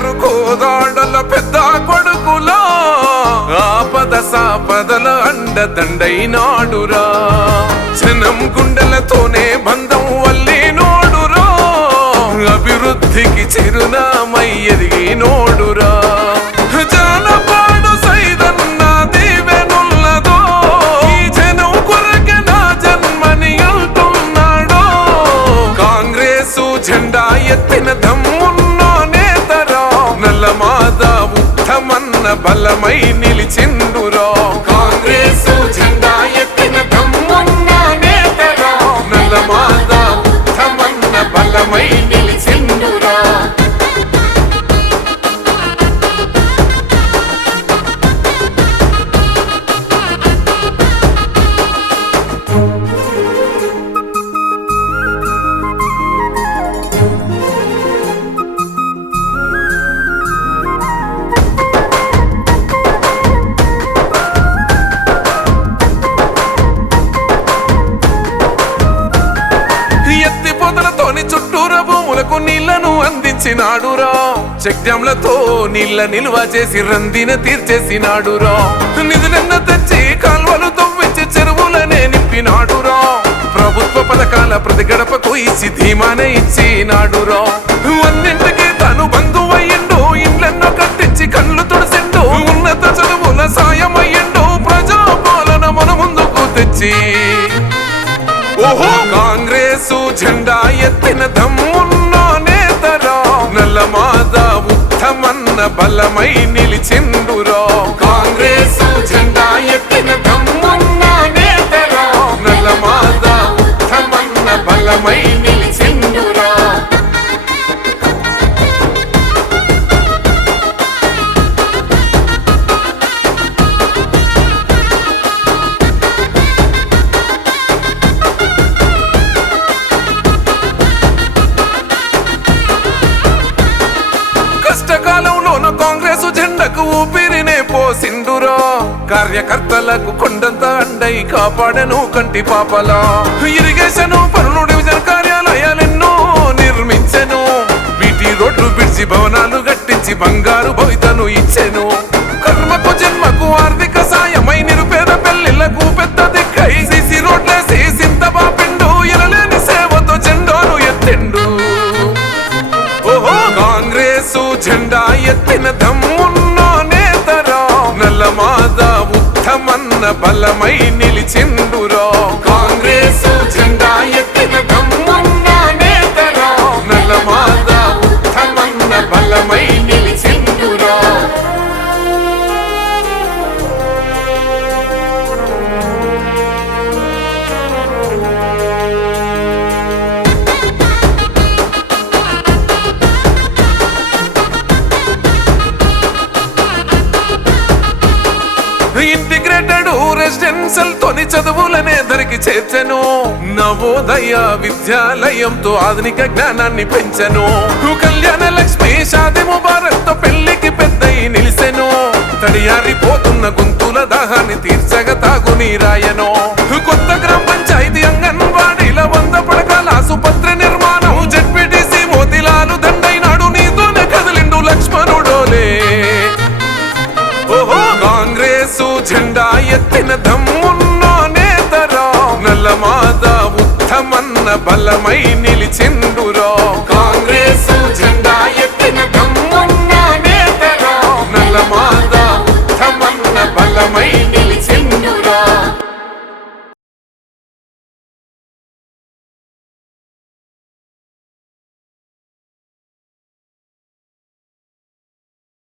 ఆరు కోదాడల పెద్ద కొడుకులా ఆపద సాపదల అండదండైనాడురా జనం గుండెలతోనే బంధం వల్లినోడురా అభివృద్ధికి చిరునామై ఎదిగినోడురా జానపాడు సైదన్న దీవెనుల్లదో ఈ జనం కొరకే నా జన్మని అంటున్నాడో కాంగ్రెసు జెండా ఎత్తిన దమ్మున్నో నేతరా నల్లమాద ఉత్తమన్న బలమై నిలిచిండురా కాంగ్రెసు జెండా ఎత్తిన దమ్మున్న నేతరా నల్లమాద ఉత్తమన్న బలమై నిలిచిండురా చుట్టూర భూములకు నీళ్లను అందించినాడురా చెక్ డ్యాంలతో నీళ్ల నిల్వ చేసి రందిన తీర్చేసినాడురా నిధులెన్న తెచ్చి కాల్వలు తవ్వించి చెరువులనే నింపినాడురా ప్రభుత్వ పథకాల ప్రతి గడపకు ఇచ్చి ధీమానే ఇచ్చినాడురా అన్నింటికి తను బంధువయ్యిండు ఇండ్లెన్నో కట్టించి కళ్ళు తుడిసిండు ఉన్నత చదువుల సాయమయ్యిండు ప్రజాపాలన మన ముందుకు తెచ్చి ఓహో కాంగ్రెసు జెండా ఎత్తిన దమ్మున్నో నేతరా నల్లమాద ఉత్తమన్న బలమై నిలిచిండురా కాంగ్రెసు జెండా ఎత్తిన దమ్మున్న నేతరా నల్లమాద ఉత్తమన్న బలమై నిలిచిండురా కష్టకాలంలోన కాంగ్రెసు జెండకు ఊపిరినే పోసిండురా కార్యకర్తలకు కొండంత అండై కాపాడను కంటి పాపలా ఇరిగేషన్ పనులు డివిజన్ కార్యాలయాలెన్నో నిర్మించెను బీటీ రోడ్లు బిడ్చి భవనాలు కట్టించి బంగారు భవితను ఇచ్చెను కర్మకు జన్మకు ఆర్థిక సాయమై నిరుపేద పెళ్లిళ్లకు పెద్ద దిక్కై సిసి రోడ్లేసి సింత బాపిండు ఎనలేని సేవతో జెండాను ఎత్తిండు ఓహో కాంగ్రెసు జెండా ఎత్తిన దమ్మున్నో నేతరా నల్లమాద ఉత్తమన్న బలమై నిలిచిండురా కాంగ్రెసు జెండా ఎత్తిన దమ్మున్న నేతరా నల్లమాద ఉత్తమన్న బలమై నిలిచిండురా ఇంటిగ్రేటెడ్ రెసిడెన్షియల్ తోని చదువులనే ధరికి చేర్చెను నవోదయ విద్యాలయంతో ఆధునిక జ్ఞానాన్ని పెంచెను కళ్యాణ లక్ష్మి షాది ముబారక్ తో పెళ్లికి పెద్దై నిలిసెను తడియారిపోతున్న గుంతుల దాహాన్ని తీర్చగా తాగునీరాయను కొత్త గ్రామ పంచాయతీ అంగన్వాడీల 100 పడకల ఆసుపత్రి నిర్మాణం జెడ్పీటీసీ మోతిలాలు దండైనాడు నీతోనే కదిలిండు లక్ష్మణుడోలే ఓహో కాంగ్రెసు జెండా ఎత్తిన దమ్మున్నో నేతరా నల్లమాద ఉత్తమన్న బలమై నిలిచిండురా కాంగ్రెసు జెండా ఎత్తిన దమ్మున్న నేతరా నల్లమాద ఉత్తమన్న బలమై నిలిచిండురా